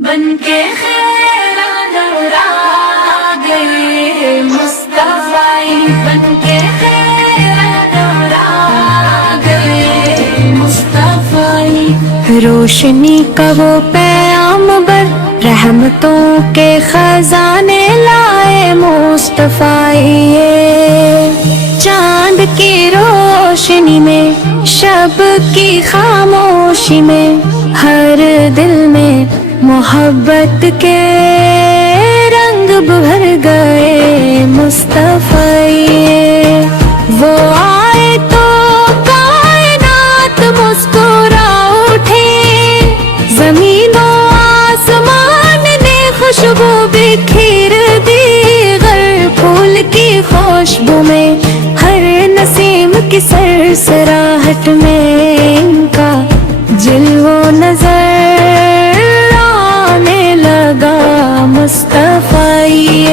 بن کے خیر نور آ گئے مصطفی، بن کے خیر نور آ گئے مصطفی۔ روشنی کا وہ پیغمبر، رحمتوں کے خزانے لائے مصطفی۔ چاند کی روشنی میں، شب کی خاموشی میں، ہر دل میں محبت کے رنگ بھر گئے مصطفی۔ وہ آئے تو کائنات مسکرا اٹھی، زمین و آسمان نے خوشبو بکھیر دی، غر پھول کی خوشبو میں، ہر نسیم کی سرسراہٹ میں ان کا جلوہ نظر آنے لگا مصطفی۔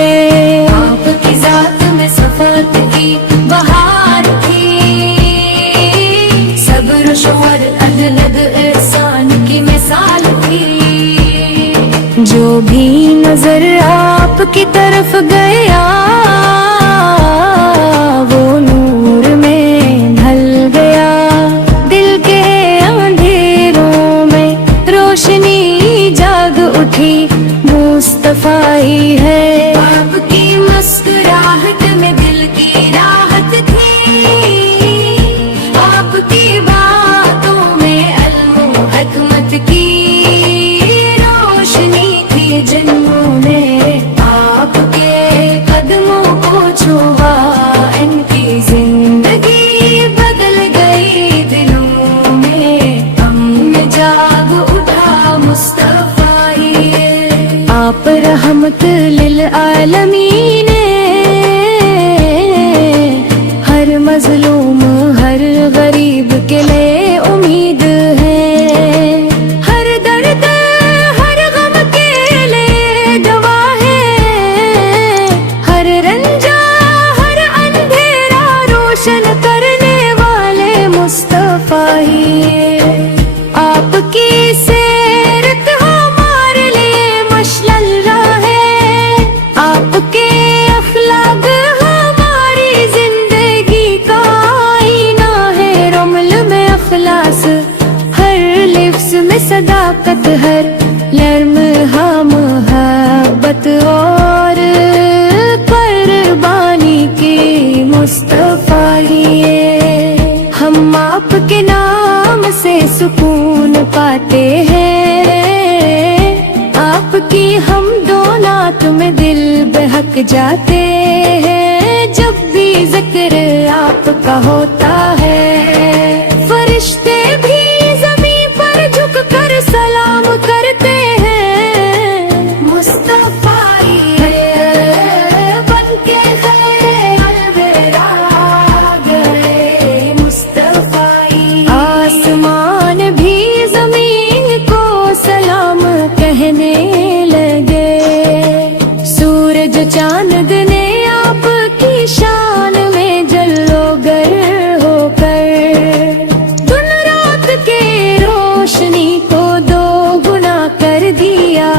آپ کی ذات میں صفات کی بہار تھی، صبر و شور عدل احسان کی مثال تھی۔ جو بھی نظر آپ کی طرف گیا، وہ نور میں ڈھل گیا، دل کے اندھیروں میں روشنی جاگ اٹھی مصطفی ہے۔ آپ کی مسکراہٹ میں دل کی راحت تھی، آپ کی باتوں میں علم و حکمت کی روشنی تھی، جنوں نے آپ کے قدموں کو چھوا، ان کی زندگی بدل گئی، دلوں میں امن جاگ اٹھا مصطفی۔ آپ رحمت للعالمین، ہر مظلوم ہر غریب کے لیے امید ہے، ہر درد ہر غم کے لیے دوا ہے، ہر رنجا ہر اندھیرا روشن کرنے والے مصطفی۔ آپ کی سیرت ہمارے لیے مشعل راہ ہے، آپ کے اخلاق ہماری زندگی کا آئینہ ہے، رمل میں اخلاص، ہر لفظ میں صداقت، ہر لمحہ محبت اور قربانی کی مصطفی۔ ہم آپ کے نام سے سکون پاتے ہیں، آپ کی حمد و نعت میں دل بہک جاتے ہیں، جب بھی ذکر آپ کا ہوتا ہے، فرشتے بھی زمین پر جھک کر سلام کرتے ہیں مصطفی۔ بن کے خیر الورا آ گئے مصطفی۔ آسمان بھی زمین کو سلام کہنے لگے، سورج چاند نے آپ کی شان میں جلو گر ہو کر، دن رات کے روشنی کو دو گنا کر دیا،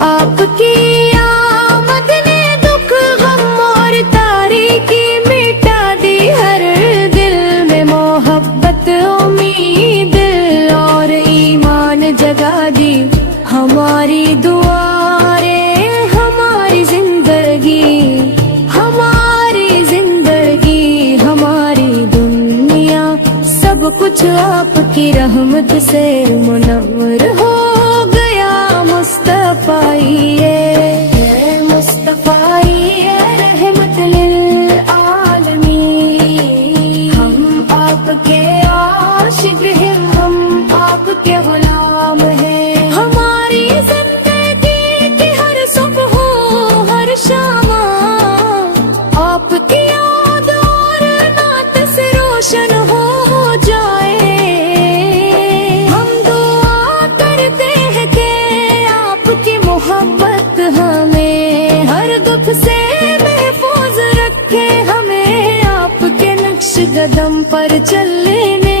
آپ کی آمد نے دکھ غم اور تاریکی مٹا دی، ہر دل میں محبت امید اور ایمان جگا دی، ہماری دعائیں ہماری زندگی، ہماری زندگی ہماری دنیا، سب کچھ آپ کی رحمت سے منور ہو گیا مصطفی۔ مصطفی رحمت للعالمین، ہم آپ کے عاشق ہیں، ہم آپ کے غلام ہیں، ہماری زندگی کی ہر صبح ہر شام آپ کی یاد اور نعت سے روشن ہو جائے۔ ہم دعا کرتے ہیں کہ آپ کی محبت ہمیں ہر دکھ سے محفوظ رکھے، ہمیں آپ کے نقش قدم پر چلنے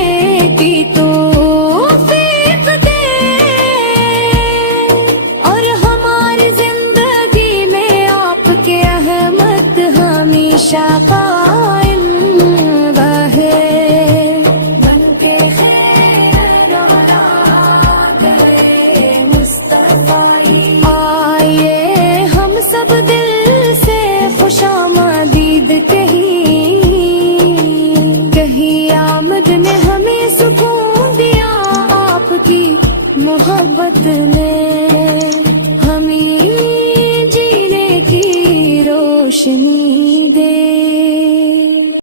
کی توفیق دے۔ اب دل سے خوش آمدید کہی آمد نے ہمیں سکون دیا آپ کی محبت نے ہمیں جینے کی روشنی دے